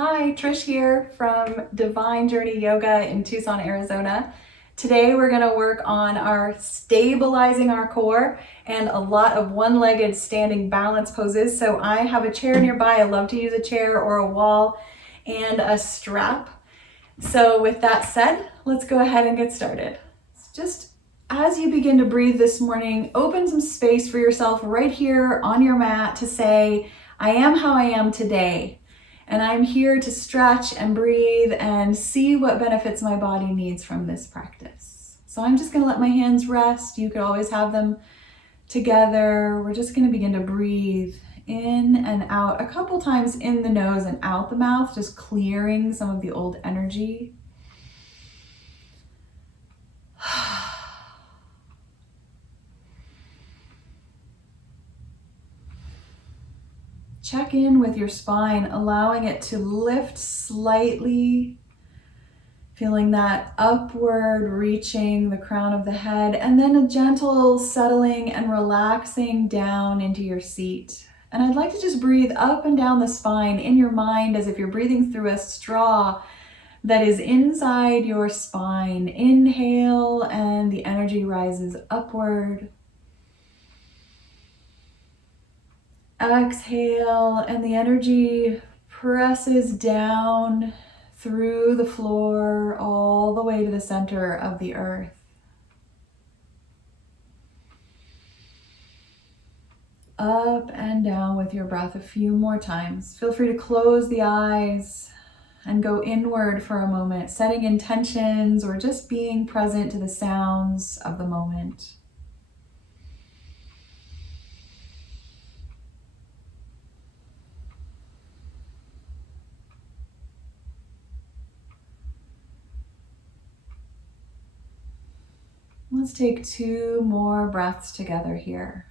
Hi, Trish here from Divine Journey Yoga in Tucson, Arizona. Today we're going to work on our stabilizing our core and a lot of one-legged standing balance poses. So I have a chair nearby. I love to use a chair or a wall and a strap. So with that said, let's go ahead and get started. Just as you begin to breathe this morning, open some space for yourself right here on your mat to say, I am how I am today. And I'm here to stretch and breathe and see what benefits my body needs from this practice. So I'm just going to let my hands rest. You could always have them together. We're just going to begin to breathe in and out a couple times in the nose and out the mouth, just clearing some of the old energy. Check in with your spine, allowing it to lift slightly, feeling that upward reaching the crown of the head, and then a gentle settling and relaxing down into your seat. And I'd like to just breathe up and down the spine in your mind as if you're breathing through a straw that is inside your spine. Inhale, and the energy rises upward. Exhale, and the energy presses down through the floor all the way to the center of the earth. Up and down with your breath a few more times. Feel free to close the eyes and go inward for a moment, setting intentions or just being present to the sounds of the moment. Let's take 2 more breaths together here.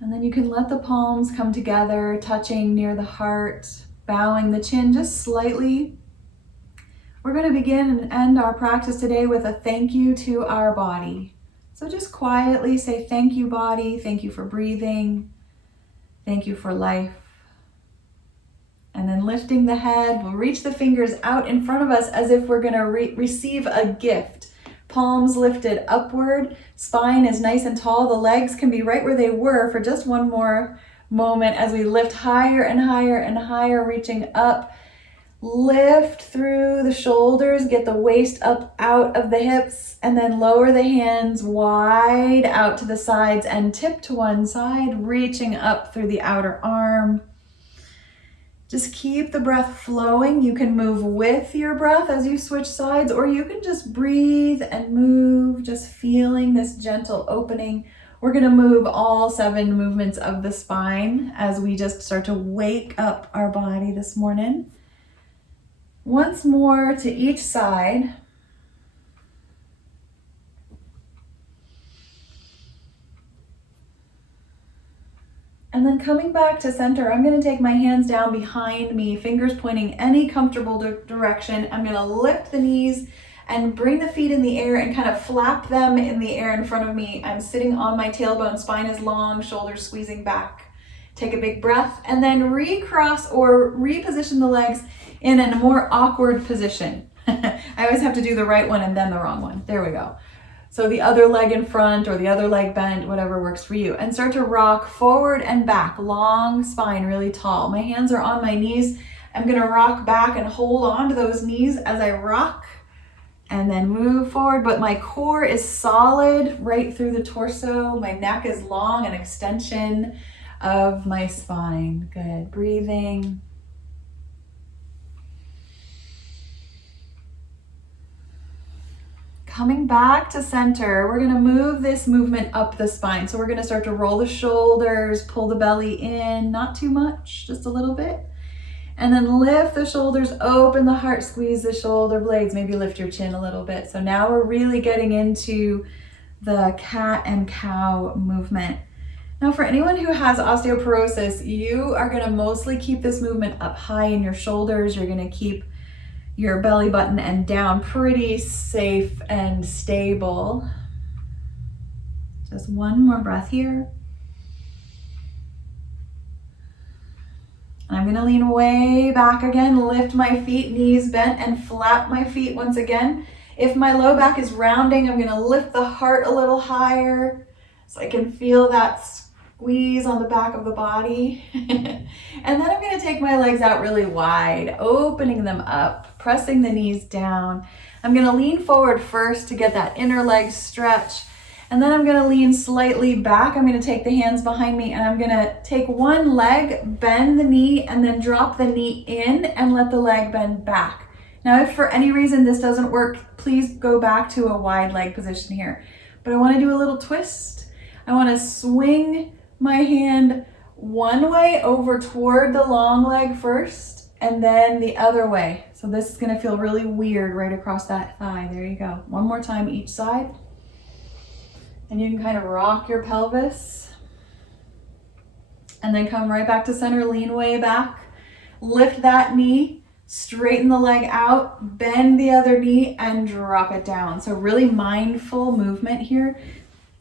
And then you can let the palms come together, touching near the heart, bowing the chin just slightly. We're going to begin and end our practice today with a thank you to our body. So just quietly say, thank you, body. Thank you for breathing. Thank you for life. And then lifting the head, we'll reach the fingers out in front of us as if we're going to receive a gift. Palms lifted upward, spine is nice and tall. The legs can be right where they were for just one more moment as we lift higher and higher and higher, reaching up. Lift through the shoulders, get the waist up out of the hips, and then lower the hands wide out to the sides and tip to one side, reaching up through the outer arm. Just keep the breath flowing. You can move with your breath as you switch sides, or you can just breathe and move, just feeling this gentle opening. We're going to move all 7 movements of the spine as we just start to wake up our body this morning. Once more to each side. And then coming back to center, I'm going to take my hands down behind me, fingers pointing any comfortable direction. I'm going to lift the knees and bring the feet in the air and kind of flap them in the air in front of me. I'm sitting on my tailbone, spine is long, shoulders squeezing back. Take a big breath and then recross or reposition the legs in a more awkward position. I always have to do the right one and then the wrong one. There we go. So the other leg in front or the other leg bent, whatever works for you. And start to rock forward and back, long spine, really tall. My hands are on my knees. I'm gonna rock back and hold on to those knees as I rock and then move forward. But my core is solid right through the torso. My neck is long, an extension of my spine. Good, breathing. Coming back to center, we're gonna move this movement up the spine. So we're gonna start to roll the shoulders, pull the belly in, not too much, just a little bit. And then lift the shoulders, open the heart, squeeze the shoulder blades, maybe lift your chin a little bit. So now we're really getting into the cat and cow movement. Now for anyone who has osteoporosis, you are gonna mostly keep this movement up high in your shoulders. You're gonna keep your belly button and down pretty safe and stable. Just one more breath here. I'm going to lean way back again, lift my feet, knees bent, and flap my feet once again. If my low back is rounding, I'm going to lift the heart a little higher so I can feel that squeeze on the back of the body. And then I'm going to take my legs out really wide, opening them up, pressing the knees down. I'm going to lean forward first to get that inner leg stretch. And then I'm going to lean slightly back. I'm going to take the hands behind me and I'm going to take one leg, bend the knee, and then drop the knee in and let the leg bend back. Now, if for any reason this doesn't work, please go back to a wide leg position here. But I want to do a little twist. I want to swing my hand one way over toward the long leg first and then the other way. So this is going to feel really weird right across that thigh. There you go. One more time each side. And you can kind of rock your pelvis. And then come right back to center, lean way back. Lift that knee, straighten the leg out, bend the other knee, and drop it down. So really mindful movement here.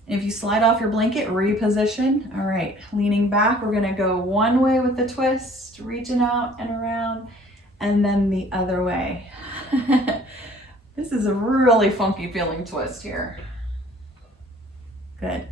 If you slide off your blanket, reposition. All right, leaning back, we're gonna go one way with the twist, reaching out and around, and then the other way. This is a really funky feeling twist here. Good.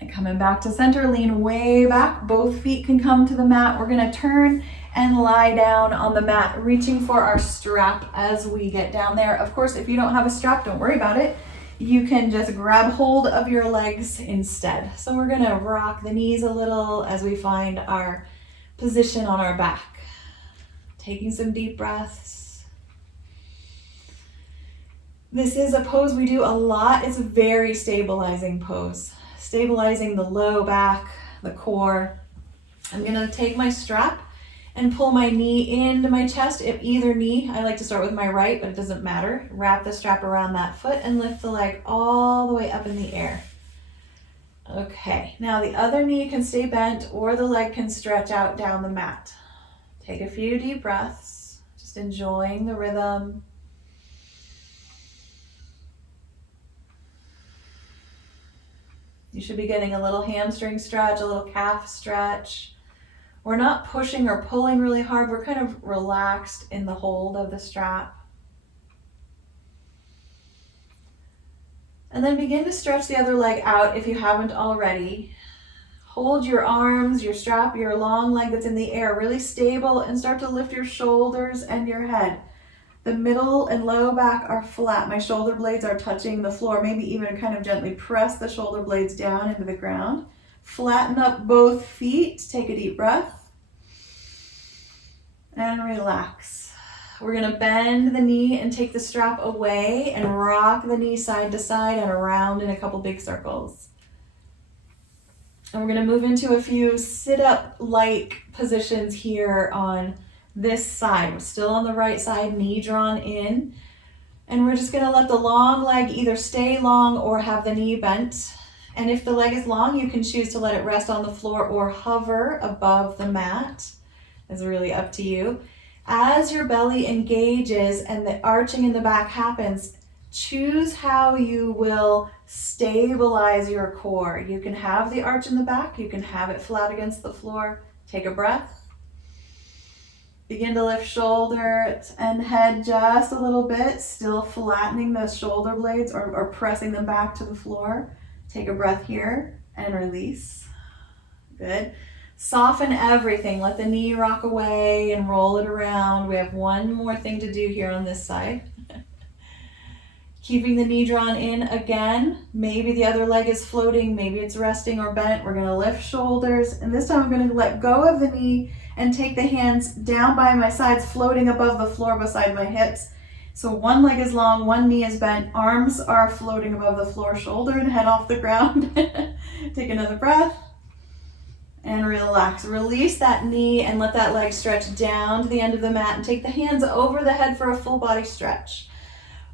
And coming back to center, lean way back. Both feet can come to the mat. We're gonna turn and lie down on the mat, reaching for our strap as we get down there. Of course, if you don't have a strap, don't worry about it. You can just grab hold of your legs instead. So we're gonna rock the knees a little as we find our position on our back. Taking some deep breaths. This is a pose we do a lot. It's a very stabilizing pose. Stabilizing the low back, the core. I'm gonna take my strap and pull my knee into my chest. If either knee, I like to start with my right, but it doesn't matter. Wrap the strap around that foot and lift the leg all the way up in the air. Okay, now the other knee can stay bent or the leg can stretch out down the mat. Take a few deep breaths, just enjoying the rhythm. You should be getting a little hamstring stretch, a little calf stretch. We're not pushing or pulling really hard. We're kind of relaxed in the hold of the strap. And then begin to stretch the other leg out if you haven't already. Hold your arms, your strap, your long leg that's in the air really stable and start to lift your shoulders and your head. The middle and low back are flat. My shoulder blades are touching the floor. Maybe even kind of gently press the shoulder blades down into the ground. Flatten up both feet. Take a deep breath. And relax. We're gonna bend the knee and take the strap away and rock the knee side to side and around in a couple big circles. And we're gonna move into a few sit-up-like positions here on this side. We're still on the right side, knee drawn in. And we're just gonna let the long leg either stay long or have the knee bent. And if the leg is long, you can choose to let it rest on the floor or hover above the mat. It's really up to you. As your belly engages and the arching in the back happens, choose how you will stabilize your core. You can have the arch in the back, you can have it flat against the floor. Take a breath. Begin to lift shoulders and head just a little bit, still flattening the shoulder blades or pressing them back to the floor. Take a breath here and release. Good. Soften everything. Let the knee rock away and roll it around. We have one more thing to do here on this side. Keeping the knee drawn in again. Maybe the other leg is floating. Maybe it's resting or bent. We're going to lift shoulders. And this time I'm going to let go of the knee and take the hands down by my sides, floating above the floor beside my hips. So one leg is long, one knee is bent, arms are floating above the floor, shoulder and head off the ground. Take another breath. And relax. Release that knee and let that leg stretch down to the end of the mat and take the hands over the head for a full body stretch.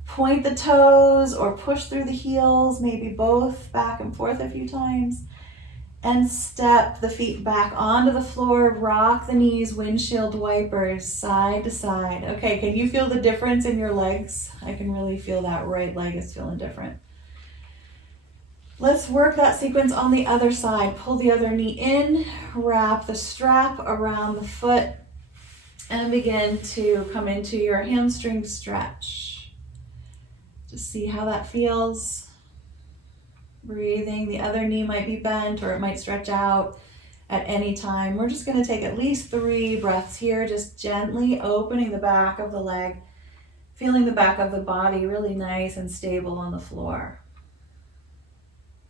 Point the toes or push through the heels, maybe both, back and forth a few times. And step the feet back onto the floor, rock the knees, windshield wipers, side to side. Okay, can you feel the difference in your legs? I can really feel that right leg is feeling different. Let's work that sequence on the other side. Pull the other knee in, wrap the strap around the foot, and begin to come into your hamstring stretch. Just see how that feels. Breathing, the other knee might be bent or it might stretch out at any time. We're just going to take at least 3 breaths here, just gently opening the back of the leg, feeling the back of the body really nice and stable on the floor.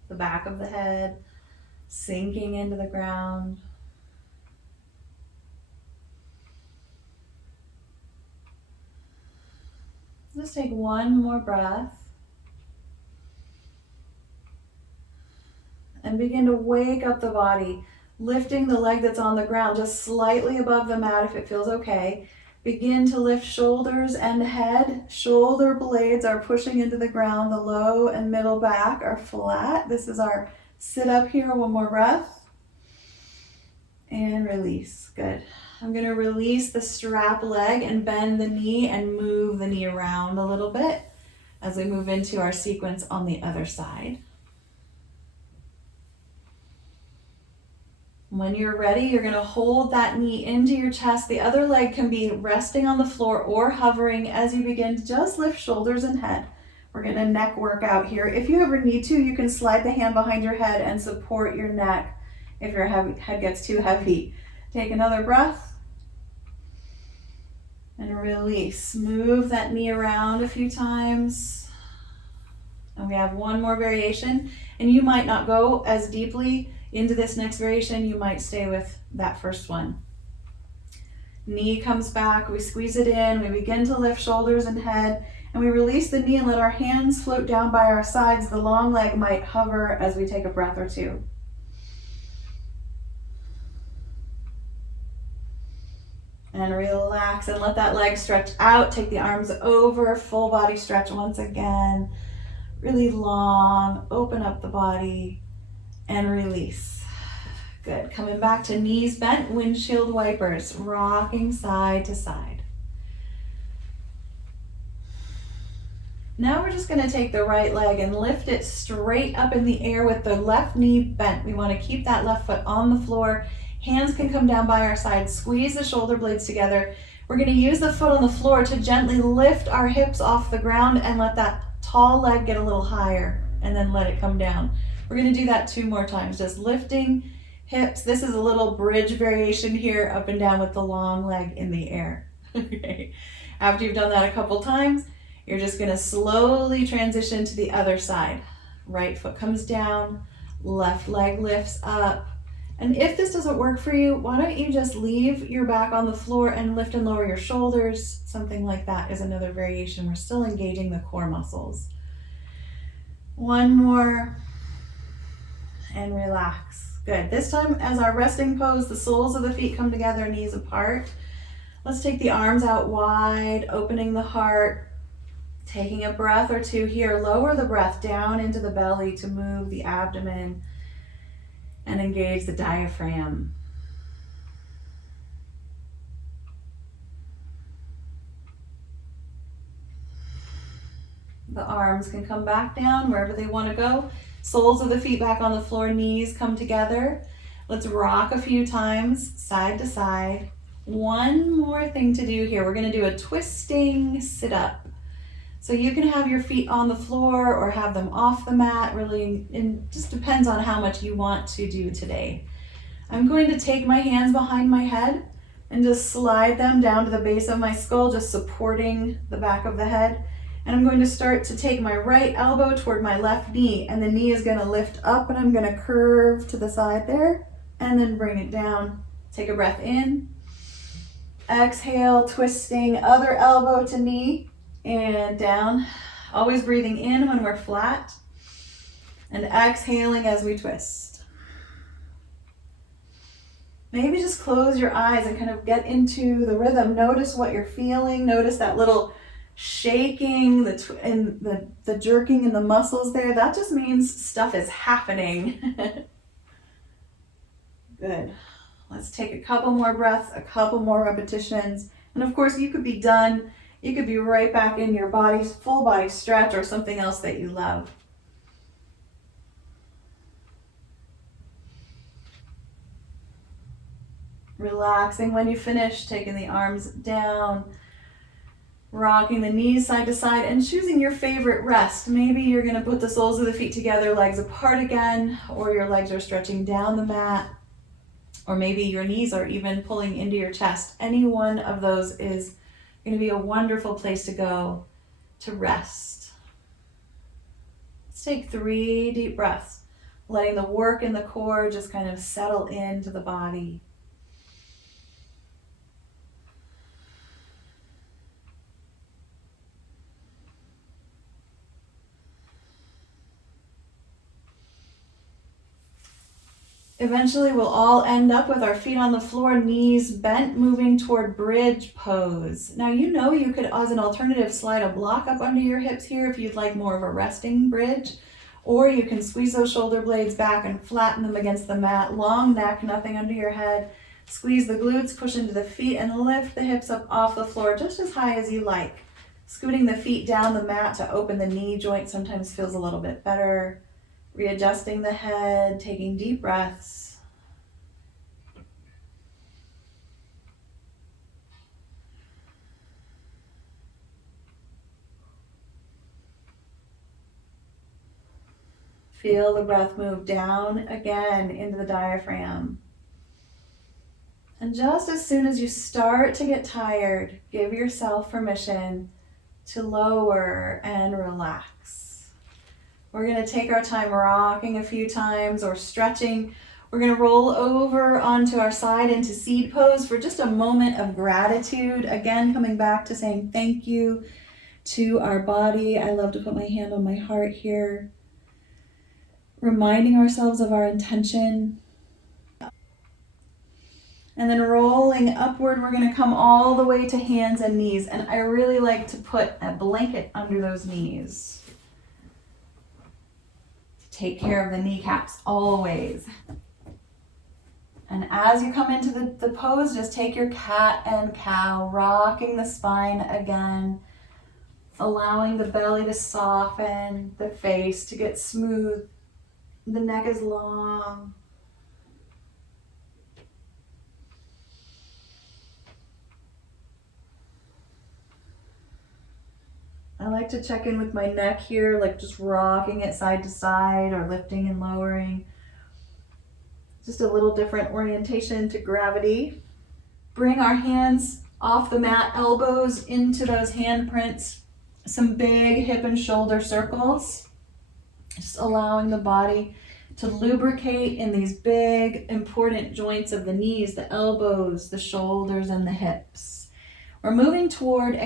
The back of the head sinking into the ground. Just take one more breath. And begin to wake up the body, lifting the leg that's on the ground just slightly above the mat if it feels okay. Begin to lift shoulders and head. Shoulder blades are pushing into the ground. The low and middle back are flat. This is our sit up here. One more breath. And release. Good. I'm going to release the strap leg and bend the knee and move the knee around a little bit as we move into our sequence on the other side. When you're ready, you're going to hold that knee into your chest. The other leg can be resting on the floor or hovering as you begin to just lift shoulders and head. We're getting a neck workout here. If you ever need to, you can slide the hand behind your head and support your neck if your head gets too heavy. Take another breath and release. Move that knee around a few times. And we have one more variation, and you might not go as deeply into this next variation. You might stay with that first one. Knee comes back, we squeeze it in, we begin to lift shoulders and head, and we release the knee and let our hands float down by our sides. The long leg might hover as we take a breath or two. And relax and let that leg stretch out. Take the arms over, full body stretch once again. Really long, open up the body and release. Good. Coming back to knees bent, windshield wipers, rocking side to side. Now we're just going to take the right leg and lift it straight up in the air with the left knee bent. We want to keep that left foot on the floor. Hands can come down by our sides. Squeeze the shoulder blades together. We're going to use the foot on the floor to gently lift our hips off the ground and let that tall leg get a little higher and then let it come down. We're going to do that 2 more times, just lifting hips. This is a little bridge variation here, up and down with the long leg in the air. Okay. After you've done that a couple times, you're just going to slowly transition to the other side. Right foot comes down, left leg lifts up. And if this doesn't work for you, why don't you just leave your back on the floor and lift and lower your shoulders? Something like that is another variation. We're still engaging the core muscles. One more. And relax. Good. This time, as our resting pose, the soles of the feet come together, knees apart. Let's take the arms out wide, opening the heart, taking a breath or two here. Lower the breath down into the belly to move the abdomen and engage the diaphragm. The arms can come back down wherever they want to go. Soles of the feet back on the floor, knees come together. Let's rock a few times, side to side. One more thing to do here. We're going to do a twisting sit up. So you can have your feet on the floor or have them off the mat. Really, it just depends on how much you want to do today. I'm going to take my hands behind my head and just slide them down to the base of my skull, just supporting the back of the head. And I'm going to start to take my right elbow toward my left knee, and the knee is going to lift up, and I'm going to curve to the side there and then bring it down. Take a breath in. Exhale, twisting other elbow to knee and down. Always breathing in when we're flat and exhaling as we twist. Maybe just close your eyes and kind of get into the rhythm. Notice what you're feeling. Notice that little shaking, the jerking in the muscles there. That just means stuff is happening. Good. Let's take a couple more breaths, a couple more repetitions. And of course, you could be done. You could be right back in your body's full body stretch or something else that you love. Relaxing when you finish, taking the arms down, rocking the knees side to side, and choosing your favorite rest. Maybe you're going to put the soles of the feet together, legs apart again, or your legs are stretching down the mat, or maybe your knees are even pulling into your chest. Any one of those is going to be a wonderful place to go to rest. Let's take 3 deep breaths, letting the work in the core just kind of settle into the body. Eventually, we'll all end up with our feet on the floor, knees bent, moving toward bridge pose. Now, you know you could, as an alternative, slide a block up under your hips here if you'd like more of a resting bridge, or you can squeeze those shoulder blades back and flatten them against the mat. Long neck, nothing under your head. Squeeze the glutes, push into the feet, and lift the hips up off the floor just as high as you like. Scooting the feet down the mat to open the knee joint sometimes feels a little bit better. Readjusting the head, taking deep breaths. Feel the breath move down again into the diaphragm. And just as soon as you start to get tired, give yourself permission to lower and relax. We're going to take our time rocking a few times or stretching. We're going to roll over onto our side into seed pose for just a moment of gratitude. Again, coming back to saying thank you to our body. I love to put my hand on my heart here. Reminding ourselves of our intention. And then rolling upward, we're going to come all the way to hands and knees. And I really like to put a blanket under those knees. Take care of the kneecaps always. And as you come into the pose, just take your cat and cow, rocking the spine again, allowing the belly to soften, the face to get smooth. The neck is long. I like to check in with my neck here, like just rocking it side to side or lifting and lowering. Just a little different orientation to gravity. Bring our hands off the mat, elbows into those handprints. Some big hip and shoulder circles. Just allowing the body to lubricate in these big, important joints of the knees, the elbows, the shoulders, and the hips. We're moving toward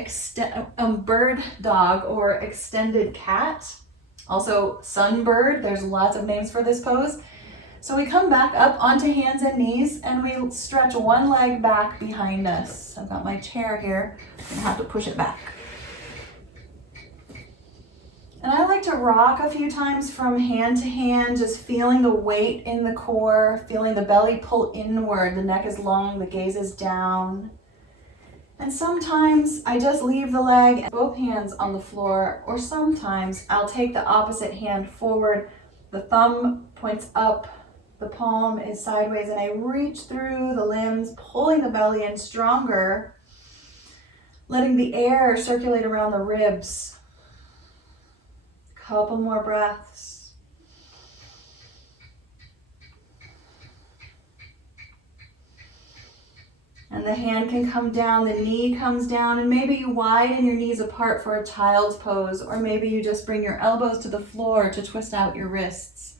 bird dog or extended cat. Also sunbird, there's lots of names for this pose. So we come back up onto hands and knees and we stretch one leg back behind us. I've got my chair here, I'm gonna have to push it back. And I like to rock a few times from hand to hand, just feeling the weight in the core, feeling the belly pull inward, the neck is long, the gaze is down. And sometimes I just leave the leg, both hands on the floor, or sometimes I'll take the opposite hand forward, the thumb points up, the palm is sideways, and I reach through the limbs, pulling the belly in stronger, letting the air circulate around the ribs. Couple more breaths. And the hand can come down, the knee comes down, and maybe you widen your knees apart for a child's pose, or maybe you just bring your elbows to the floor to twist out your wrists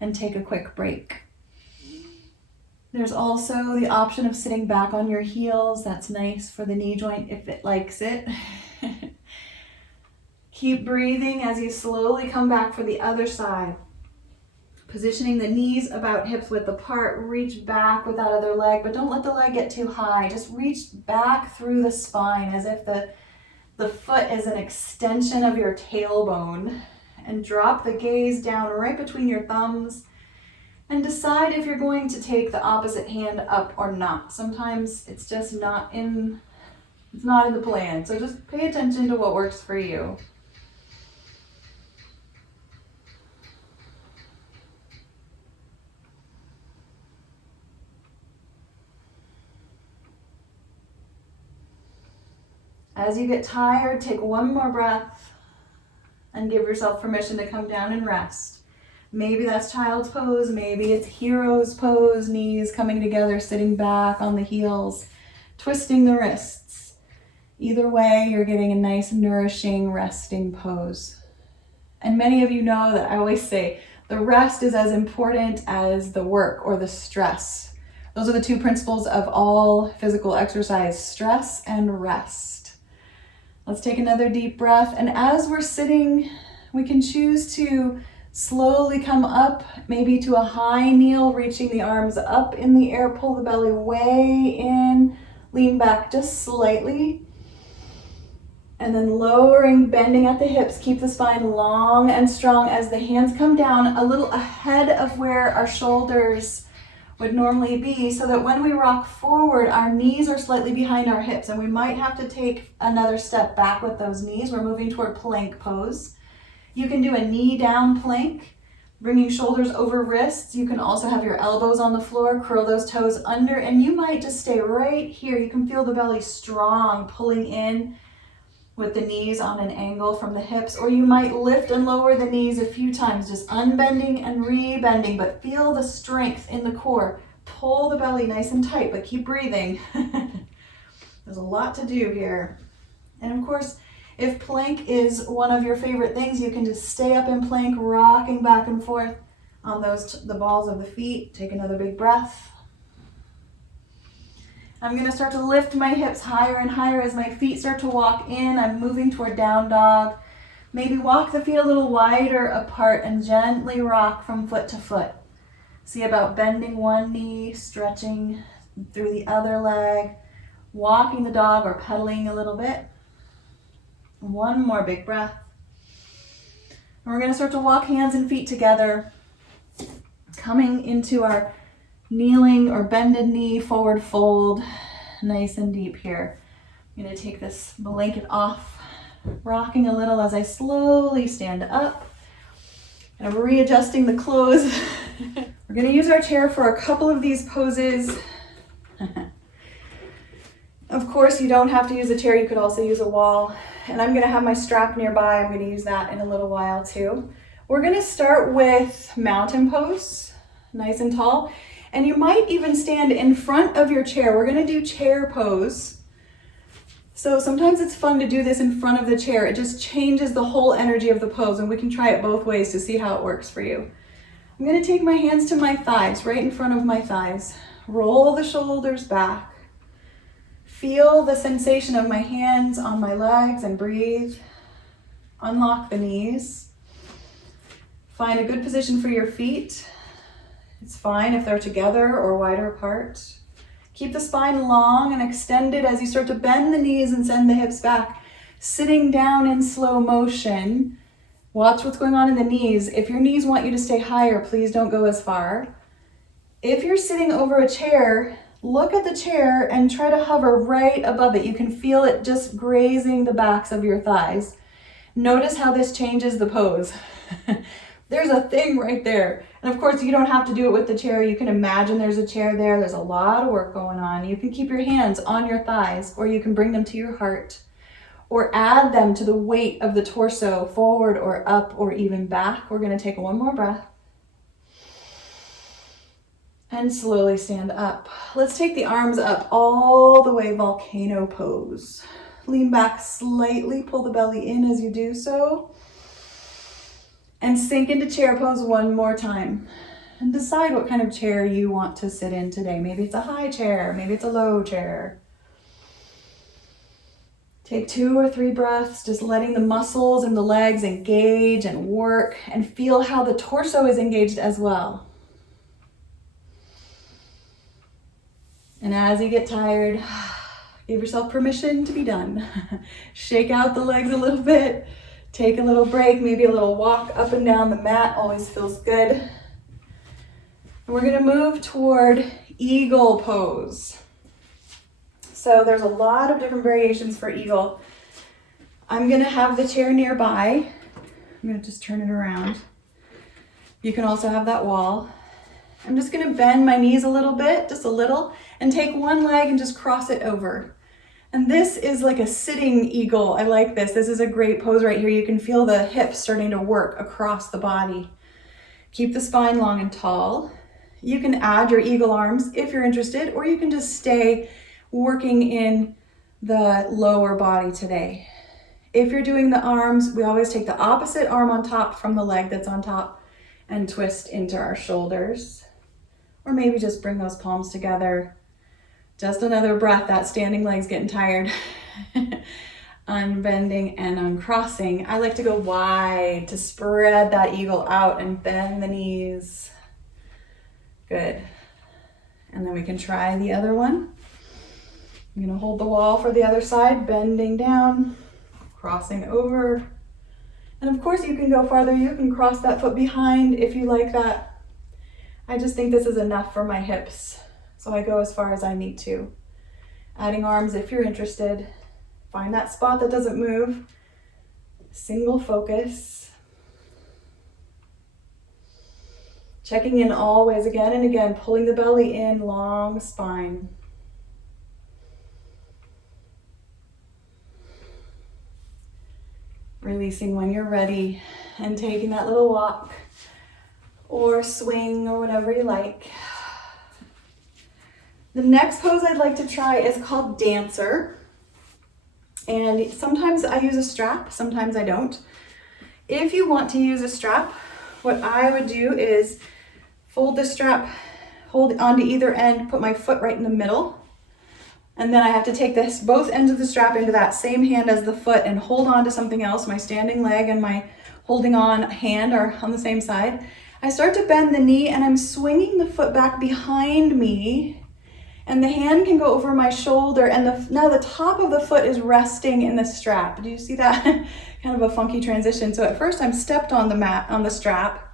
and take a quick break. There's also the option of sitting back on your heels. That's nice for the knee joint if it likes it. Keep breathing as you slowly come back for the other side. Positioning the knees about hips width apart, reach back with that other leg, but don't let the leg get too high. Just reach back through the spine as if the foot is an extension of your tailbone, and drop the gaze down right between your thumbs and decide if you're going to take the opposite hand up or not. Sometimes it's just not in the plan. So just pay attention to what works for you. As you get tired, take one more breath and give yourself permission to come down and rest. Maybe that's child's pose, maybe it's hero's pose, knees coming together, sitting back on the heels, twisting the wrists. Either way, you're getting a nice, nourishing, resting pose. And many of you know that I always say, the rest is as important as the work or the stress. Those are the two principles of all physical exercise, stress and rest. Let's take another deep breath. And as we're sitting, we can choose to slowly come up, maybe to a high kneel, reaching the arms up in the air, pull the belly way in, lean back just slightly. And then lowering, bending at the hips, keep the spine long and strong as the hands come down a little ahead of where our shoulders would normally be, so that when we rock forward, our knees are slightly behind our hips, and we might have to take another step back with those knees. We're moving toward plank pose. You can do a knee down plank, bringing shoulders over wrists. You can also have your elbows on the floor, curl those toes under, and you might just stay right here. You can feel the belly strong, pulling in with the knees on an angle from the hips, or you might lift and lower the knees a few times, just unbending and rebending, but feel the strength in the core. Pull the belly nice and tight, but keep breathing. There's a lot to do here. And of course, if plank is one of your favorite things, you can just stay up in plank, rocking back and forth on the balls of the feet. Take another big breath. I'm going to start to lift my hips higher and higher as my feet start to walk in. I'm moving toward down dog. Maybe walk the feet a little wider apart and gently rock from foot to foot. See about bending one knee, stretching through the other leg, walking the dog or pedaling a little bit. One more big breath. And we're going to start to walk hands and feet together, coming into our kneeling or bended knee, forward fold, nice and deep here. I'm going to take this blanket off, rocking a little as I slowly stand up. And I'm readjusting the clothes. We're going to use our chair for a couple of these poses. Of course, you don't have to use a chair. You could also use a wall. And I'm going to have my strap nearby. I'm going to use that in a little while too. We're going to start with mountain pose, nice and tall. And you might even stand in front of your chair. We're going to do chair pose. So sometimes it's fun to do this in front of the chair. It just changes the whole energy of the pose, and we can try it both ways to see how it works for you. I'm going to take my hands to my thighs, right in front of my thighs. Roll the shoulders back. Feel the sensation of my hands on my legs and breathe. Unlock the knees. Find a good position for your feet. It's fine if they're together or wider apart. Keep the spine long and extended as you start to bend the knees and send the hips back. Sitting down in slow motion. Watch what's going on in the knees. If your knees want you to stay higher, please don't go as far. If you're sitting over a chair, look at the chair and try to hover right above it. You can feel it just grazing the backs of your thighs. Notice how this changes the pose. There's a thing right there. And of course, you don't have to do it with the chair. You can imagine there's a chair there. There's a lot of work going on. You can keep your hands on your thighs, or you can bring them to your heart, or add them to the weight of the torso, forward or up or even back. We're going to take one more breath. And slowly stand up. Let's take the arms up all the way, volcano pose. Lean back slightly, pull the belly in as you do so. And sink into chair pose one more time. And decide what kind of chair you want to sit in today. Maybe it's a high chair, maybe it's a low chair. Take 2 or 3 breaths, just letting the muscles in the legs engage and work, and feel how the torso is engaged as well. And as you get tired, give yourself permission to be done. Shake out the legs a little bit. Take a little break, maybe a little walk up and down the mat, always feels good. And we're going to move toward eagle pose. So there's a lot of different variations for eagle. I'm going to have the chair nearby. I'm going to just turn it around. You can also have that wall. I'm just going to bend my knees a little bit, just a little, and take one leg and just cross it over. And this is like a sitting eagle. I like this. This is a great pose right here. You can feel the hips starting to work across the body. Keep the spine long and tall. You can add your eagle arms if you're interested, or you can just stay working in the lower body today. If you're doing the arms, we always take the opposite arm on top from the leg that's on top and twist into our shoulders. Or maybe just bring those palms together. Just another breath, that standing leg's getting tired. Unbending and uncrossing. I like to go wide to spread that eagle out and bend the knees. Good. And then we can try the other one. I'm gonna hold the wall for the other side, bending down, crossing over. And of course you can go farther. You can cross that foot behind if you like that. I just think this is enough for my hips. So I go as far as I need to. Adding arms if you're interested. Find that spot that doesn't move. Single focus. Checking in always again and again, pulling the belly in, long spine. Releasing when you're ready and taking that little walk or swing or whatever you like. The next pose I'd like to try is called Dancer. And sometimes I use a strap, sometimes I don't. If you want to use a strap, what I would do is fold the strap, hold onto either end, put my foot right in the middle. And then I have to take this, both ends of the strap into that same hand as the foot and hold on to something else. My standing leg and my holding on hand are on the same side. I start to bend the knee and I'm swinging the foot back behind me. And the hand can go over my shoulder, and now the top of the foot is resting in the strap. Do you see that? Kind of a funky transition. So at first I'm stepped on the mat, on the strap,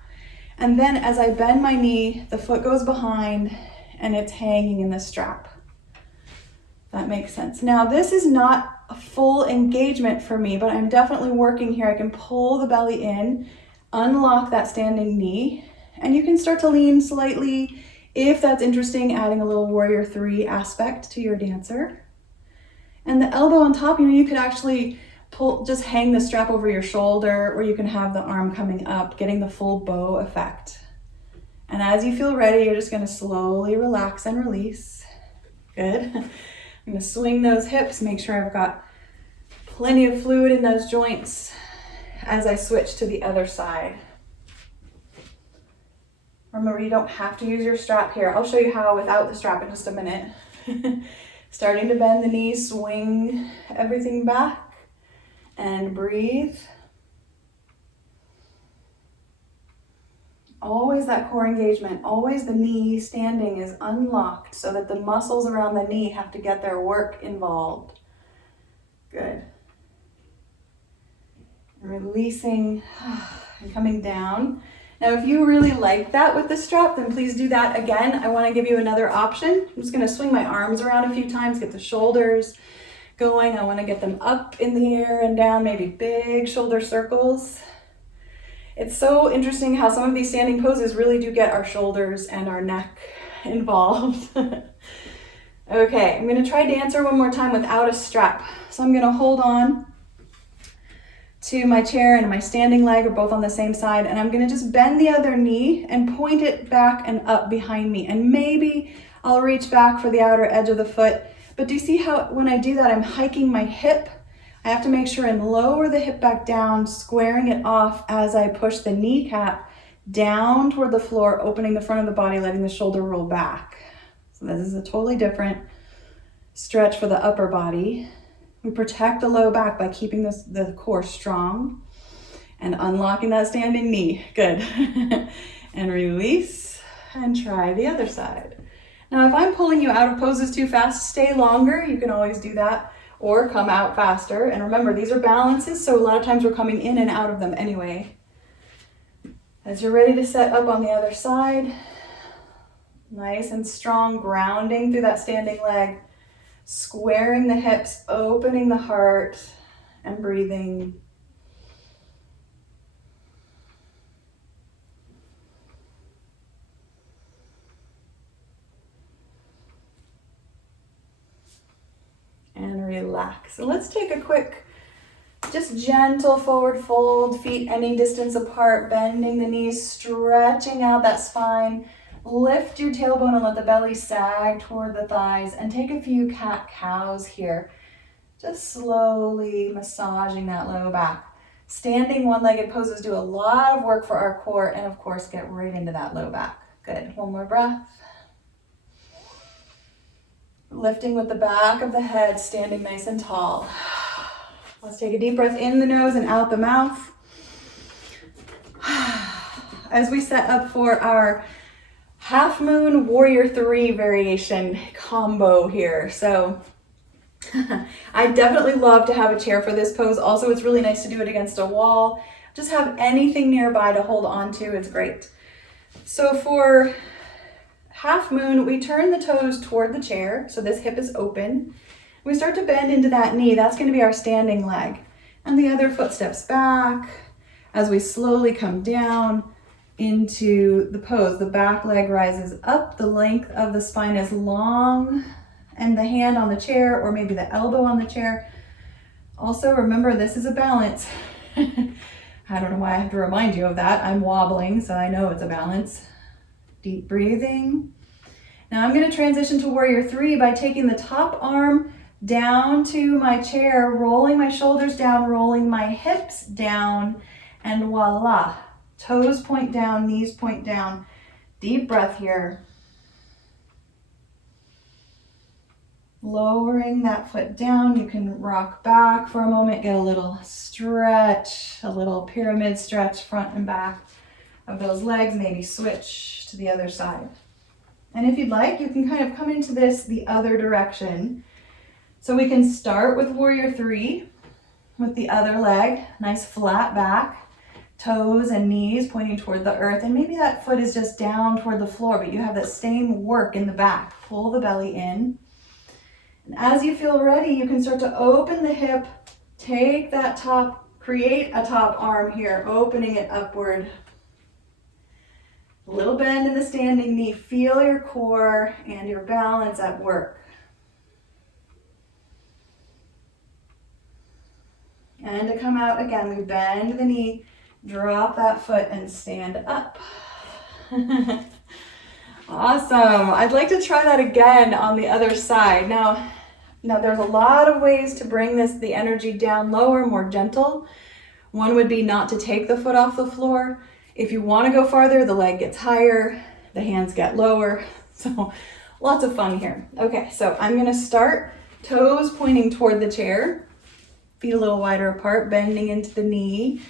and then as I bend my knee, the foot goes behind and it's hanging in the strap. That makes sense. Now this is not a full engagement for me, but I'm definitely working here. I can pull the belly in, unlock that standing knee, and you can start to lean slightly. If that's interesting, adding a little warrior 3 aspect to your dancer. And the elbow on top, you could actually just hang the strap over your shoulder, or you can have the arm coming up, getting the full bow effect. And as you feel ready, you're just gonna slowly relax and release. Good. I'm gonna swing those hips, make sure I've got plenty of fluid in those joints as I switch to the other side. Remember, you don't have to use your strap here. I'll show you how without the strap in just a minute. Starting to bend the knees, swing everything back, and breathe. Always that core engagement, always the knee standing is unlocked so that the muscles around the knee have to get their work involved. Good. Releasing and coming down. Now, if you really like that with the strap, then please do that again. I want to give you another option. I'm just going to swing my arms around a few times, get the shoulders going. I want to get them up in the air and down, maybe big shoulder circles. It's so interesting how some of these standing poses really do get our shoulders and our neck involved. Okay, I'm going to try Dancer one more time without a strap. So I'm going to hold on to my chair and my standing leg are both on the same side, and I'm gonna just bend the other knee and point it back and up behind me, and maybe I'll reach back for the outer edge of the foot. But do you see how when I do that, I'm hiking my hip? I have to make sure and lower the hip back down, squaring it off as I push the kneecap down toward the floor, opening the front of the body, letting the shoulder roll back. So this is a totally different stretch for the upper body. We protect the low back by keeping the core strong and unlocking that standing knee. Good. And release and try the other side. Now, if I'm pulling you out of poses too fast, stay longer. You can always do that, or come out faster. And remember, these are balances, so a lot of times we're coming in and out of them anyway. As you're ready to set up on the other side, nice and strong, grounding through that standing leg. Squaring the hips, opening the heart, and breathing. And relax. So let's take a quick, just gentle forward fold, feet any distance apart, bending the knees, stretching out that spine. Lift your tailbone and let the belly sag toward the thighs, and take a few cat-cows here. Just slowly massaging that low back. Standing one-legged poses do a lot of work for our core, and of course get right into that low back. Good, one more breath. Lifting with the back of the head, standing nice and tall. Let's take a deep breath in the nose and out the mouth. As we set up for our half moon warrior 3 variation combo here. So I definitely love to have a chair for this pose. Also, it's really nice to do it against a wall. Just have anything nearby to hold on to is great. So for half moon, we turn the toes toward the chair. So this hip is open. We start to bend into that knee. That's going to be our standing leg. And the other foot steps back as we slowly come down into the pose. The back leg rises up. The length of the spine is long, and the hand on the chair, or maybe the elbow on the chair. Also, remember, this is a balance. I don't know why I have to remind you of that. I'm wobbling, so I know it's a balance. Deep breathing. Now I'm going to transition to warrior 3 by taking the top arm down to my chair, rolling my shoulders down, rolling my hips down, and voila. Toes point down, knees point down. Deep breath here. Lowering that foot down, you can rock back for a moment, get a little stretch, a little pyramid stretch front and back of those legs, maybe switch to the other side. And if you'd like, you can kind of come into this the other direction. So we can start with warrior 3 with the other leg, nice flat back, toes and knees pointing toward the earth, and maybe that foot is just down toward the floor, but you have that same work in the back. Pull the belly in. And as you feel ready, you can start to open the hip, take that top, create a top arm here, opening it upward. A little bend in the standing knee. Feel your core and your balance at work. And to come out again, we bend the knee, drop that foot, and stand up. Awesome. I'd like to try that again on the other side. Now there's a lot of ways to bring the energy down lower, more gentle. One would be not to take the foot off the floor. If you want to go farther, the leg gets higher, the hands get lower. So lots of fun here. Okay, so I'm going to start toes pointing toward the chair, feet a little wider apart, bending into the knee,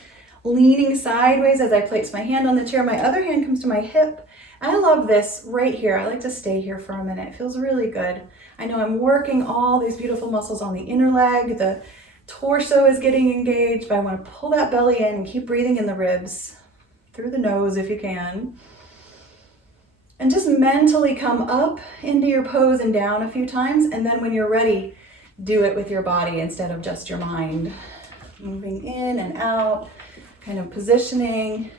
leaning sideways as I place my hand on the chair. My other hand comes to my hip. I love this right here. I like to stay here for a minute. It feels really good. I know I'm working all these beautiful muscles on the inner leg. The torso is getting engaged, but I want to pull that belly in and keep breathing in the ribs, through the nose if you can. And just mentally come up into your pose and down a few times. And then when you're ready, do it with your body instead of just your mind. Moving in and out, kind of positioning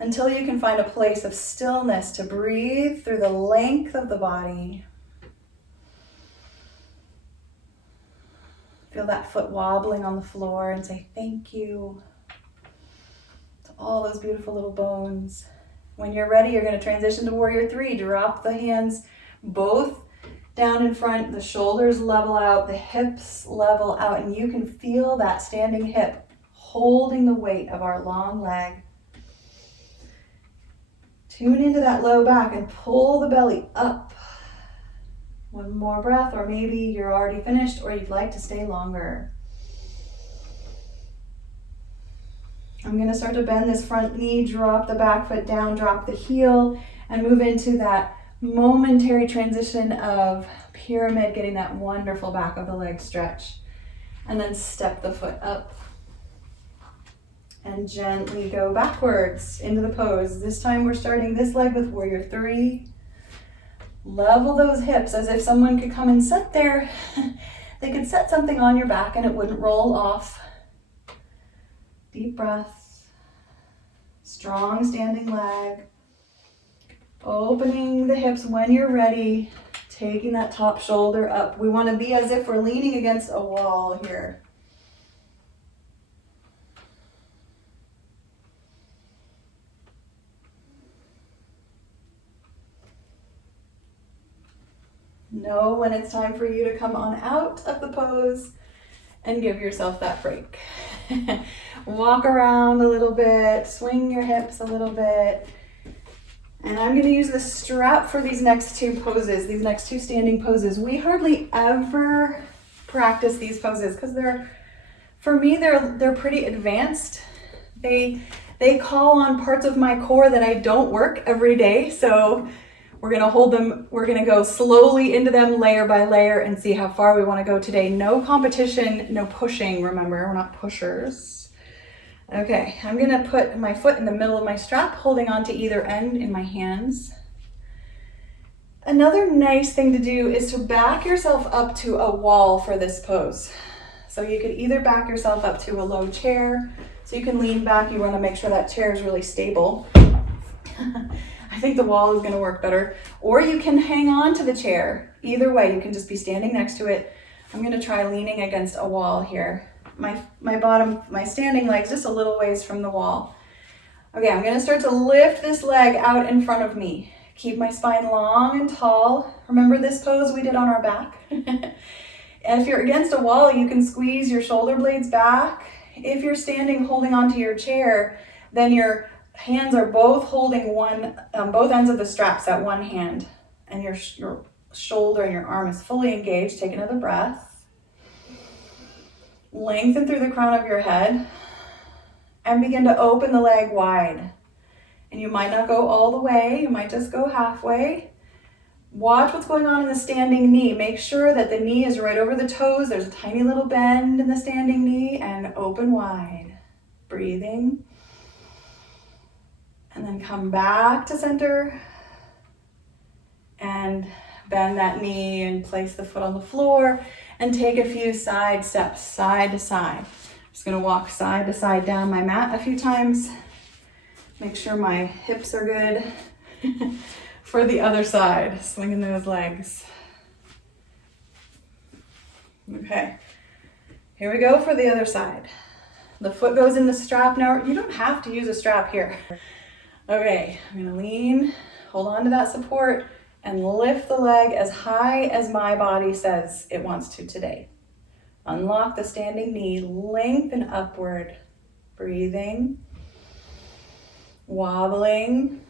until you can find a place of stillness to breathe through the length of the body. Feel that foot wobbling on the floor and say thank you to all those beautiful little bones. When you're ready, you're going to transition to warrior 3. Drop the hands both down in front, the shoulders level out, the hips level out, and you can feel that standing hip holding the weight of our long leg. Tune into that low back and pull the belly up. One more breath, or maybe you're already finished or you'd like to stay longer. I'm going to start to bend this front knee, drop the back foot down, drop the heel, and move into that momentary transition of pyramid, getting that wonderful back of the leg stretch. And then step the foot up and gently go backwards into the pose. This time we're starting this leg with warrior 3. Level those hips as if someone could come and sit there. They could set something on your back and it wouldn't roll off. Deep breaths. Strong standing leg. Opening the hips when you're ready. Taking that top shoulder up. We want to be as if we're leaning against a wall here. Know when it's time for you to come on out of the pose and give yourself that break. Walk around a little bit, swing your hips a little bit. And I'm going to use the strap for these next two poses, these next two standing poses. We hardly ever practice these poses because for me, they're pretty advanced. They call on parts of my core that I don't work every day. So we're going to hold them. We're going to go slowly into them layer by layer and see how far we want to go today. No competition, no pushing. Remember, we're not pushers. Okay, I'm going to put my foot in the middle of my strap, holding on to either end in my hands. Another nice thing to do is to back yourself up to a wall for this pose. So you could either back yourself up to a low chair, so you can lean back. You want to make sure that chair is really stable. I think the wall is going to work better. Or you can hang on to the chair. Either way, you can just be standing next to it. I'm going to try leaning against a wall here. My standing leg's just a little ways from the wall. Okay, I'm gonna start to lift this leg out in front of me. Keep my spine long and tall. Remember this pose we did on our back? And if you're against a wall, you can squeeze your shoulder blades back. If you're standing holding onto your chair, then your hands are both holding both ends of the straps at one hand. And your shoulder and your arm is fully engaged. Take another breath. Lengthen through the crown of your head and begin to open the leg wide. And you might not go all the way, you might just go halfway. Watch what's going on in the standing knee. Make sure that the knee is right over the toes. There's a tiny little bend in the standing knee, and open wide. Breathing. And then come back to center and bend that knee and place the foot on the floor. And take a few side steps, side to side. I'm just gonna walk side to side down my mat a few times. Make sure my hips are good. For the other side, swinging those legs. Okay, here we go for the other side. The foot goes in the strap. Now, you don't have to use a strap here. Okay, I'm gonna lean, hold on to that support, and lift the leg as high as my body says it wants to today. Unlock the standing knee, lengthen upward. Breathing. Wobbling.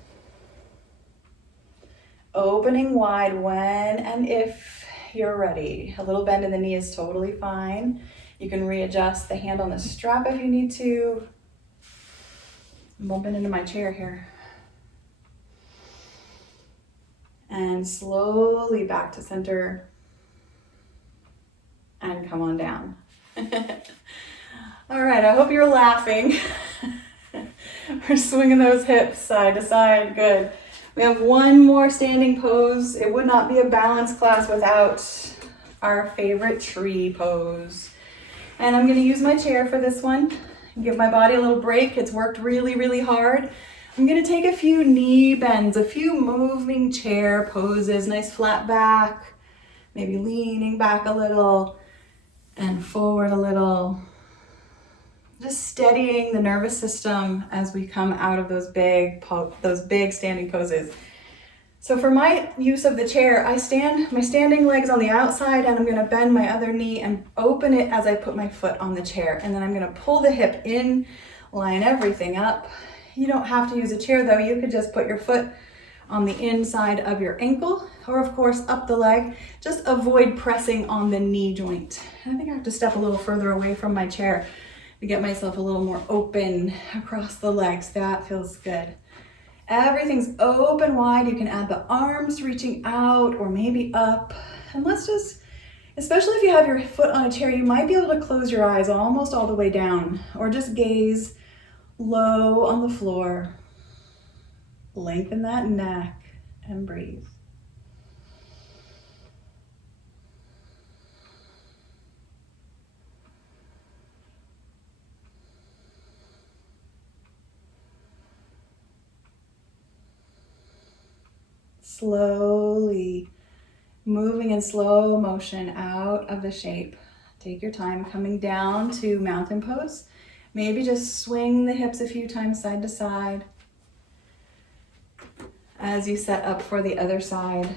Opening wide when and if you're ready. A little bend in the knee is totally fine. You can readjust the hand on the strap if you need to. I'm bumping into my chair here. And slowly back to center and come on down. All right, I hope you're laughing. We're swinging those hips side to side, good. We have one more standing pose. It would not be a balance class without our favorite tree pose. And I'm gonna use my chair for this one. Give my body a little break. It's worked really, really hard. I'm gonna take a few knee bends, a few moving chair poses, nice flat back, maybe leaning back a little and forward a little. Just steadying the nervous system as we come out of those big standing poses. So for my use of the chair, my standing leg's on the outside, and I'm gonna bend my other knee and open it as I put my foot on the chair. And then I'm gonna pull the hip in, line everything up. You don't have to use a chair though. You could just put your foot on the inside of your ankle, or of course up the leg. Just avoid pressing on the knee joint. I think I have to step a little further away from my chair to get myself a little more open across the legs. That feels good. Everything's open wide. You can add the arms reaching out or maybe up. And let's just, especially if you have your foot on a chair, you might be able to close your eyes almost all the way down, or just gaze low on the floor. Lengthen that neck and breathe. Slowly moving in slow motion out of the shape. Take your time coming down to mountain pose. Maybe just swing the hips a few times side to side as you set up for the other side.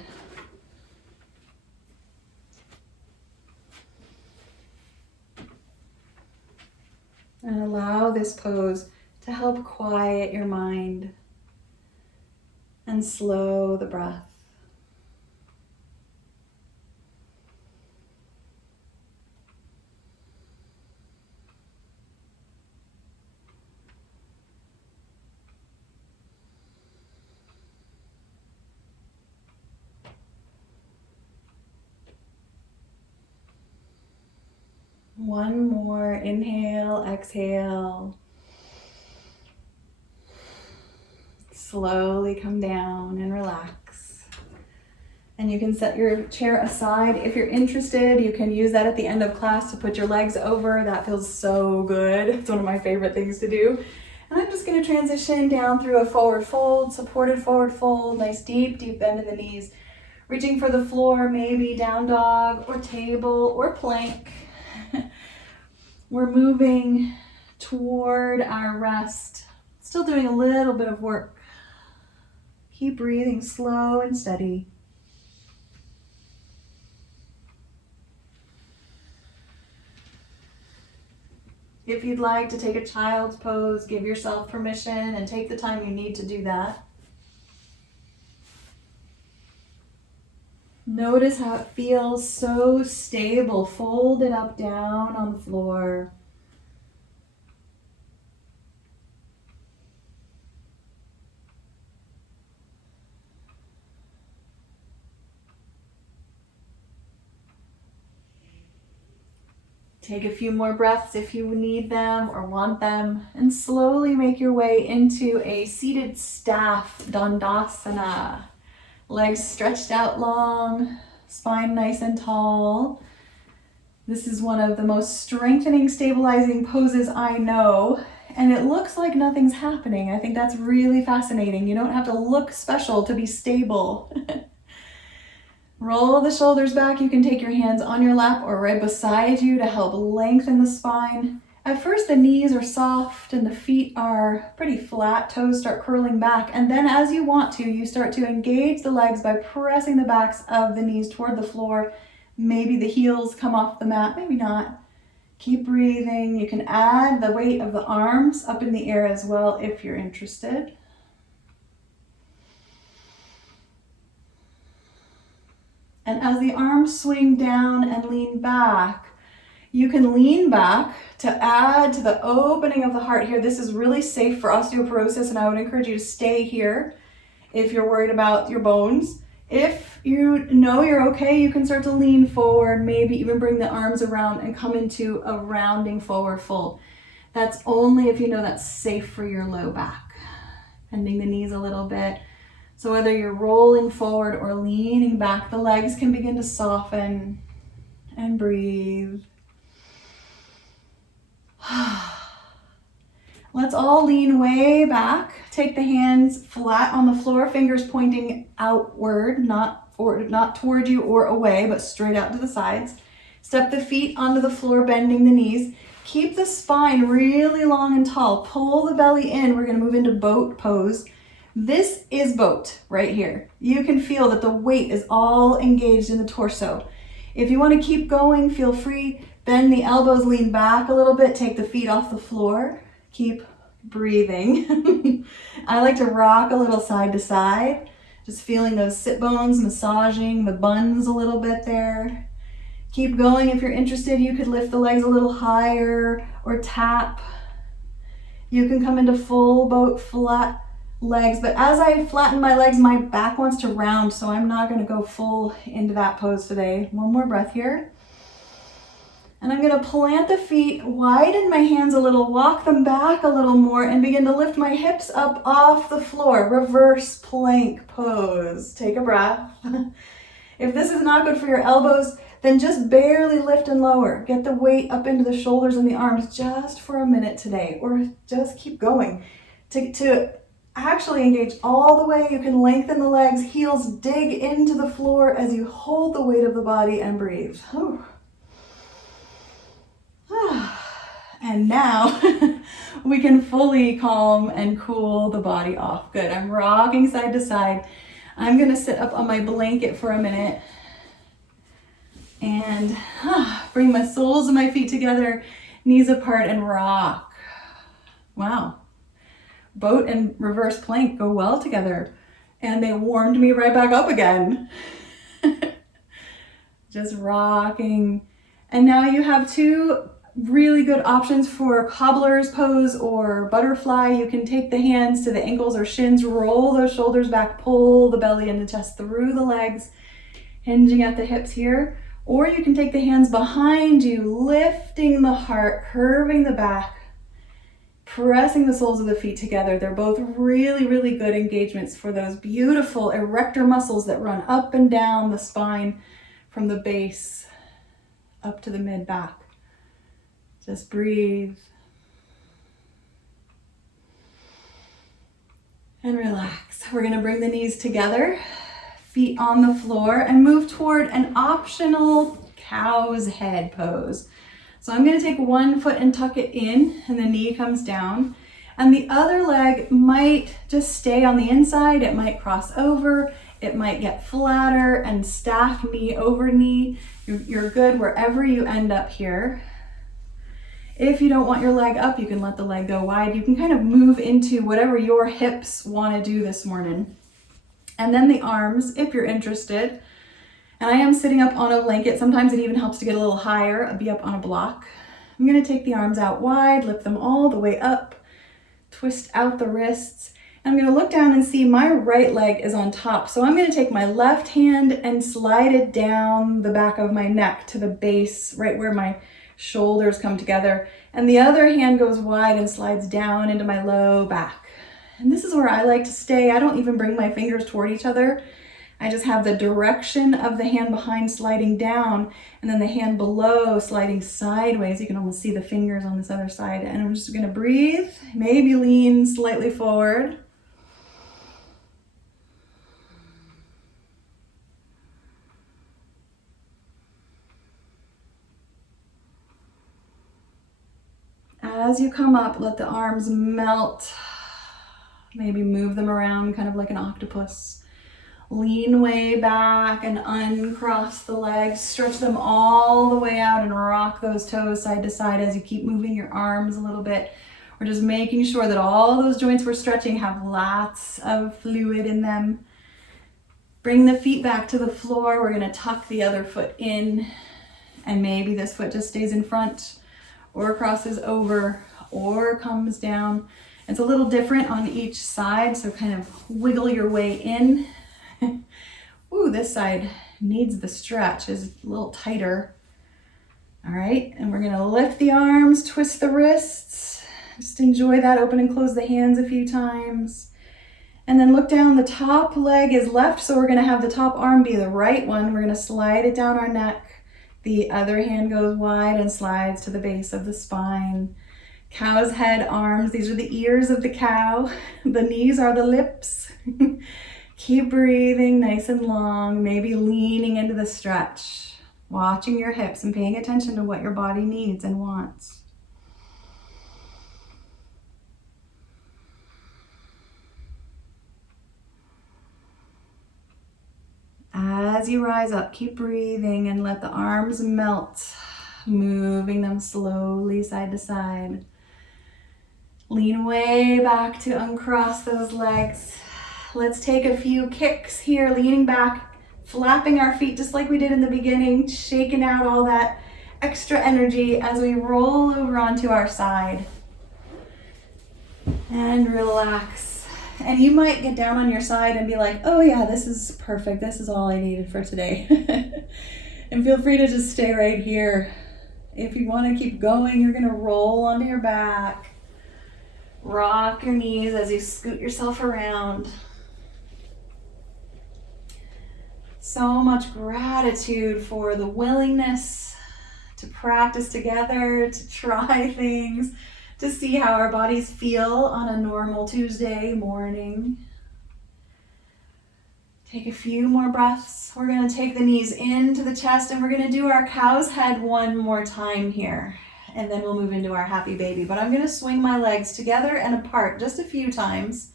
And allow this pose to help quiet your mind and slow the breath. One more inhale, exhale. Slowly come down and relax. And you can set your chair aside. If you're interested, you can use that at the end of class to put your legs over. That feels so good. It's one of my favorite things to do. And I'm just going to transition down through a forward fold, supported forward fold, nice deep bend in the knees. Reaching for the floor, maybe down dog or table or plank. We're moving toward our rest, still doing a little bit of work. Keep breathing slow and steady. If you'd like to take a child's pose, give yourself permission and take the time you need to do that. Notice how it feels so stable, folded up down on the floor. Take a few more breaths if you need them or want them, and slowly make your way into a seated staff Dandasana. Legs stretched out long, spine nice and tall. This is one of the most strengthening, stabilizing poses I know, and it looks like nothing's happening. I think that's really fascinating. You don't have to look special to be stable. Roll the shoulders back. You can take your hands on your lap or right beside you to help lengthen the spine. At first, the knees are soft and the feet are pretty flat. Toes start curling back. And then as you want to, you start to engage the legs by pressing the backs of the knees toward the floor. Maybe the heels come off the mat, maybe not. Keep breathing. You can add the weight of the arms up in the air as well if you're interested. And as the arms swing down and lean back, you can lean back to add to the opening of the heart here. This is really safe for osteoporosis, and I would encourage you to stay here if you're worried about your bones. If you know you're okay, you can start to lean forward, maybe even bring the arms around and come into a rounding forward fold. That's only if you know that's safe for your low back. Bending the knees a little bit. So whether you're rolling forward or leaning back, the legs can begin to soften and breathe. Let's all lean way back. Take the hands flat on the floor, fingers pointing outward, not toward you or away, but straight out to the sides. Step the feet onto the floor, bending the knees. Keep the spine really long and tall. Pull the belly in. We're going to move into boat pose. This is boat right here. You can feel that the weight is all engaged in the torso. If you want to keep going, feel free. Bend the elbows, lean back a little bit, take the feet off the floor. Keep breathing. I like to rock a little side to side, just feeling those sit bones, massaging the buns a little bit there. Keep going. If you're interested, you could lift the legs a little higher or tap. You can come into full boat flat legs, but as I flatten my legs, my back wants to round, so I'm not going to go full into that pose today. One more breath here. And I'm going to plant the feet, widen my hands a little, walk them back a little more, and begin to lift my hips up off the floor. Reverse plank pose. Take a breath. If this is not good for your elbows, then just barely lift and lower. Get the weight up into the shoulders and the arms just for a minute today, or just keep going. To actually engage all the way. You can lengthen the legs, heels dig into the floor as you hold the weight of the body and breathe. And now we can fully calm and cool the body off. Good, I'm rocking side to side. I'm gonna sit up on my blanket for a minute and bring my soles of my feet together, knees apart, and rock. Wow. Boat and reverse plank go well together, and they warmed me right back up again. Just rocking. And now you have two really good options for cobbler's pose or butterfly. You can take the hands to the ankles or shins, roll those shoulders back, pull the belly and the chest through the legs, hinging at the hips here. Or you can take the hands behind you, lifting the heart, curving the back, pressing the soles of the feet together. They're both really, really good engagements for those beautiful erector muscles that run up and down the spine from the base up to the mid-back. Just breathe and relax. We're going to bring the knees together, feet on the floor, and move toward an optional cow's head pose. So I'm going to take one foot and tuck it in, and the knee comes down. And the other leg might just stay on the inside. It might cross over. It might get flatter and stack knee over knee. You're good wherever you end up here. If you don't want your leg up, you can let the leg go wide. You can kind of move into whatever your hips want to do this morning. And then the arms, if you're interested. And I am sitting up on a blanket. Sometimes it even helps to get a little higher. I'll be up on a block. I'm going to take the arms out wide, lift them all the way up, twist out the wrists. I'm going to look down and see my right leg is on top. So I'm going to take my left hand and slide it down the back of my neck to the base, right where my shoulders come together. And the other hand goes wide and slides down into my low back. And this is where I like to stay. I don't even bring my fingers toward each other. I just have the direction of the hand behind sliding down and then the hand below sliding sideways. You can almost see the fingers on this other side. And I'm just going to breathe, maybe lean slightly forward. As you come up, let the arms melt. Maybe move them around kind of like an octopus. Lean way back and uncross the legs. Stretch them all the way out and rock those toes side to side as you keep moving your arms a little bit. We're just making sure that all those joints we're stretching have lots of fluid in them. Bring the feet back to the floor. We're going to tuck the other foot in, and maybe this foot just stays in front or crosses over or comes down. It's a little different on each side, so kind of wiggle your way in. Ooh, this side needs the stretch, is a little tighter. All right, and we're gonna lift the arms, twist the wrists. Just enjoy that, open and close the hands a few times. And then look down, the top leg is left, so we're gonna have the top arm be the right one. We're gonna slide it down our neck. The other hand goes wide and slides to the base of the spine. Cow's head arms, these are the ears of the cow. The knees are the lips. Keep breathing nice and long, maybe leaning into the stretch, watching your hips and paying attention to what your body needs and wants. As you rise up, keep breathing and let the arms melt, moving them slowly side to side. Lean way back to uncross those legs. Let's take a few kicks here, leaning back, flapping our feet just like we did in the beginning, shaking out all that extra energy as we roll over onto our side. And relax. And you might get down on your side and be like, oh yeah, this is perfect. This is all I needed for today. And feel free to just stay right here. If you want to keep going, you're going to roll onto your back. Rock your knees as you scoot yourself around. So much gratitude for the willingness to practice together, to try things, to see how our bodies feel on a normal Tuesday morning. Take a few more breaths. We're going to take the knees into the chest and we're going to do our cow's head one more time here. And then we'll move into our happy baby. But I'm going to swing my legs together and apart just a few times,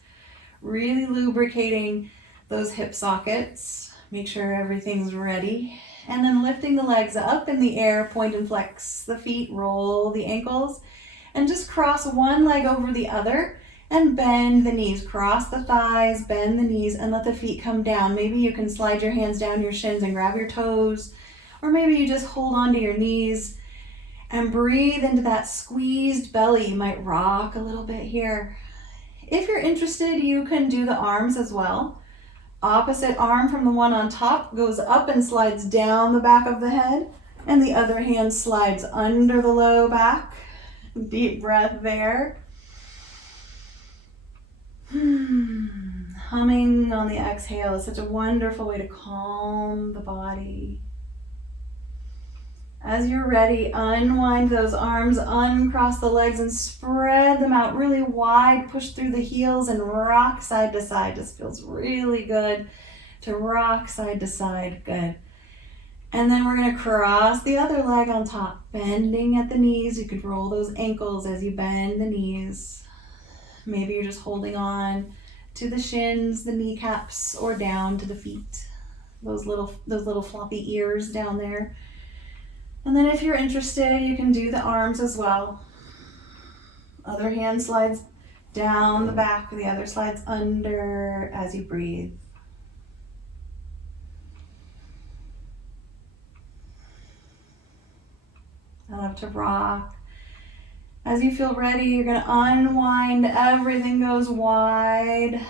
really lubricating those hip sockets. Make sure everything's ready. And then lifting the legs up in the air, point and flex the feet, roll the ankles, and just cross one leg over the other and bend the knees. Cross the thighs, bend the knees, and let the feet come down. Maybe you can slide your hands down your shins and grab your toes, or maybe you just hold on to your knees and breathe into that squeezed belly. You might rock a little bit here. If you're interested, you can do the arms as well. Opposite arm from the one on top goes up and slides down the back of the head, and the other hand slides under the low back. Deep breath there. Humming on the exhale is such a wonderful way to calm the body. As you're ready, unwind those arms, uncross the legs and spread them out really wide. Push through the heels and rock side to side. Just feels really good to rock side to side. Good. And then we're going to cross the other leg on top, bending at the knees. You could roll those ankles as you bend the knees. Maybe you're just holding on to the shins, the kneecaps, or down to the feet. Those little floppy ears down there. And then if you're interested, you can do the arms as well. Other hand slides down the back, the other slides under as you breathe. I love to rock. As you feel ready, you're going to unwind. Everything goes wide.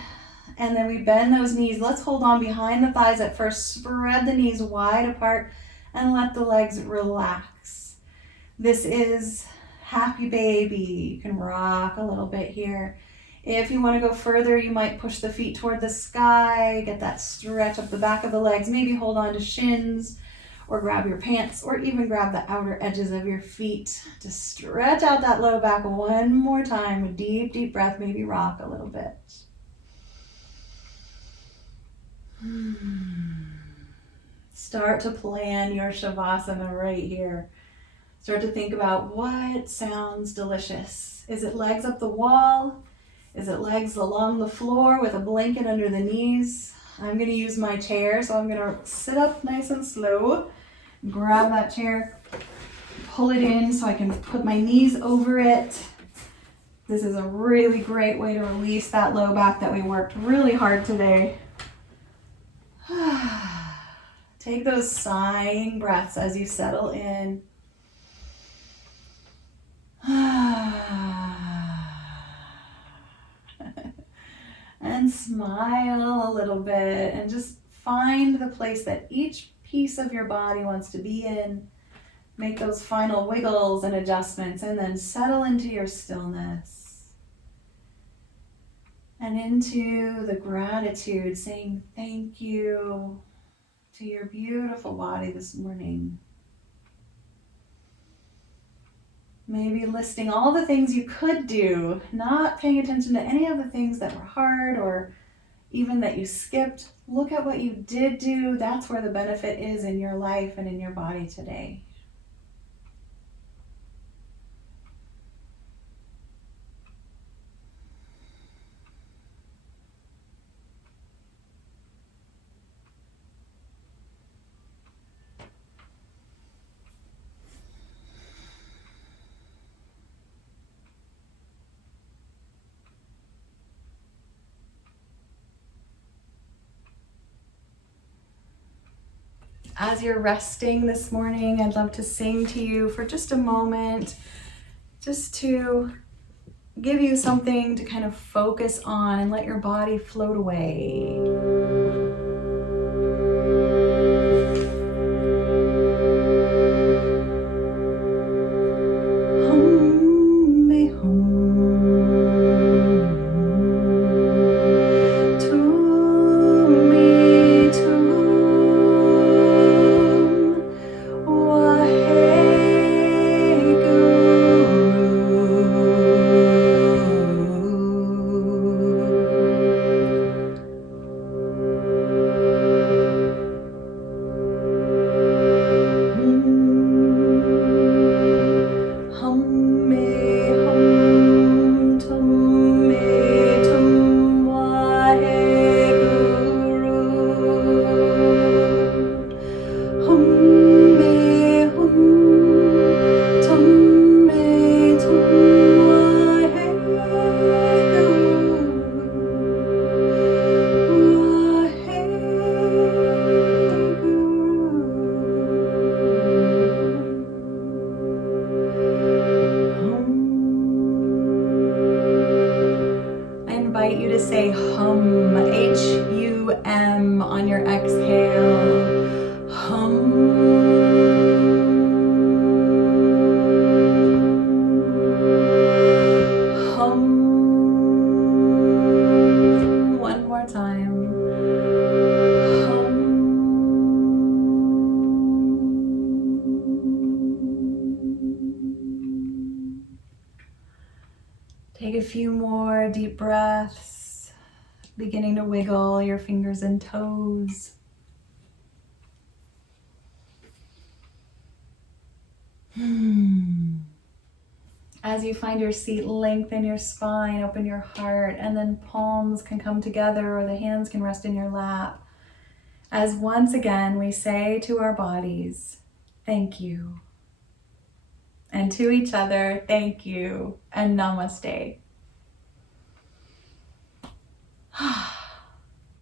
And then we bend those knees. Let's hold on behind the thighs at first. Spread the knees wide apart and let the legs relax. This is happy baby. You can rock a little bit here. If you want to go further, you might push the feet toward the sky. Get that stretch up the back of the legs. Maybe hold on to shins, or grab your pants, or even grab the outer edges of your feet to stretch out that low back one more time. A deep, deep breath, maybe rock a little bit. Start to plan your Shavasana right here. Start to think about what sounds delicious. Is it legs up the wall? Is it legs along the floor with a blanket under the knees? I'm going to use my chair, so I'm going to sit up nice and slow. Grab that chair, pull it in so I can put my knees over it. This is a really great way to release that low back that we worked really hard today. Take those sighing breaths as you settle in. And smile a little bit and just find the place that each piece of your body wants to be in. Make those final wiggles and adjustments and then settle into your stillness and into the gratitude, saying thank you to your beautiful body this morning. Maybe listing all the things you could do, not paying attention to any of the things that were hard or even that you skipped. Look at what you did do. That's where the benefit is in your life and in your body today. As you're resting this morning, I'd love to sing to you for just a moment, just to give you something to kind of focus on and let your body float away. M on your exhale. Hum. One more time. Take a few more deep breaths, beginning to wiggle your fingers and toes. As you find your seat, lengthen your spine, open your heart, and then palms can come together or the hands can rest in your lap. As once again we say to our bodies, thank you. And to each other, thank you and namaste.